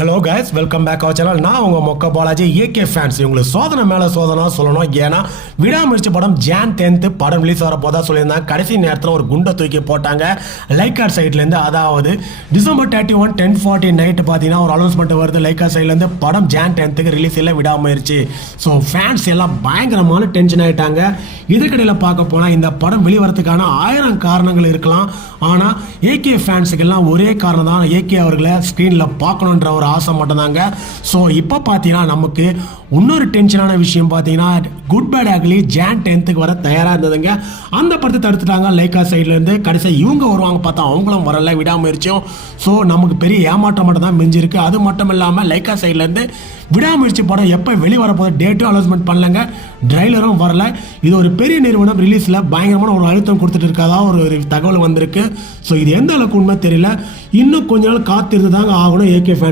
Hello guys, welcome back our channel. நான் உங்கள் மொக்க பாலாஜி ஏகே ஃபேன்ஸ். இவங்களுக்கு சோதனை மேலே சோதனை சொல்லணும். ஏன்னா விடாமுயற்சி படம் Jan 10 படம் ரிலீஸ் ஆகிற போதா சொல்லியிருந்தாங்க. கடைசி நேரத்தில் ஒரு குண்டை தூக்கி போட்டாங்க லைக்கார்ட் சைட்லேருந்து. அதாவது டிசம்பர் 31 10:40 நைட்டு பார்த்தீங்கன்னா ஒரு அனௌன்ஸ்மெண்ட் வருது லைக்கார்ட் சைட்லேருந்து. படம் Jan 10 ரிலீஸ் இல்லை, விடாமுயற்சி. ஸோ ஃபேன்ஸ் எல்லாம் பயங்கரமான டென்ஷன் ஆகிட்டாங்க. இதுக்கடையில் பார்க்க போனால் இந்த படம் வெளிவரத்துக்கான 1000 காரணங்கள் இருக்கலாம். ஆனால் ஏகே ஃபேன்ஸுக்கெல்லாம் ஒரே காரணம் தான், ஏகே அவர்களை ஸ்க்ரீனில் பார்க்கணுன்ற ஒரு ஆசை மட்டும்தாங்க. ஸோ இப்போ பார்த்தீங்கன்னா நமக்கு இன்னொரு டென்ஷனான விஷயம் பார்த்தீங்கன்னா குட் பேட் அக்லி Jan 10 வர தயாராக இருந்ததுங்க. அந்த படத்தை தடுத்துட்டாங்க லைக்கா சைட்லேருந்து. கடைசியாக இவங்க வருவாங்க பார்த்தா அவங்களும் வரல, விடாமுயற்சியும். ஸோ நமக்கு பெரிய ஏமாற்றம் மட்டும் தான் மிஞ்சிருக்கு. அது மட்டும் இல்லாமல் லைக்கா சைட்லேருந்து விடாமுயற்சி படம் எப்போ வெளிவர போது டேட்டும் அனௌன்ஸ்மெண்ட் பண்ணலங்க, ட்ரைலரும் வரல. இது ஒரு பெரிய நிறுவனம் ரிலீஸில் பயங்கரமான ஒரு அழுத்தம் கொடுத்துட்டு இருக்காதா ஒரு தகவல் வந்திருக்கு. ஸோ இது எந்த அளவுக்கு உண்மை தெரியல. இன்னும் கொஞ்ச நாள் காத்திருந்து தாங்க ஆகணும் ஏகே ஃபேன்.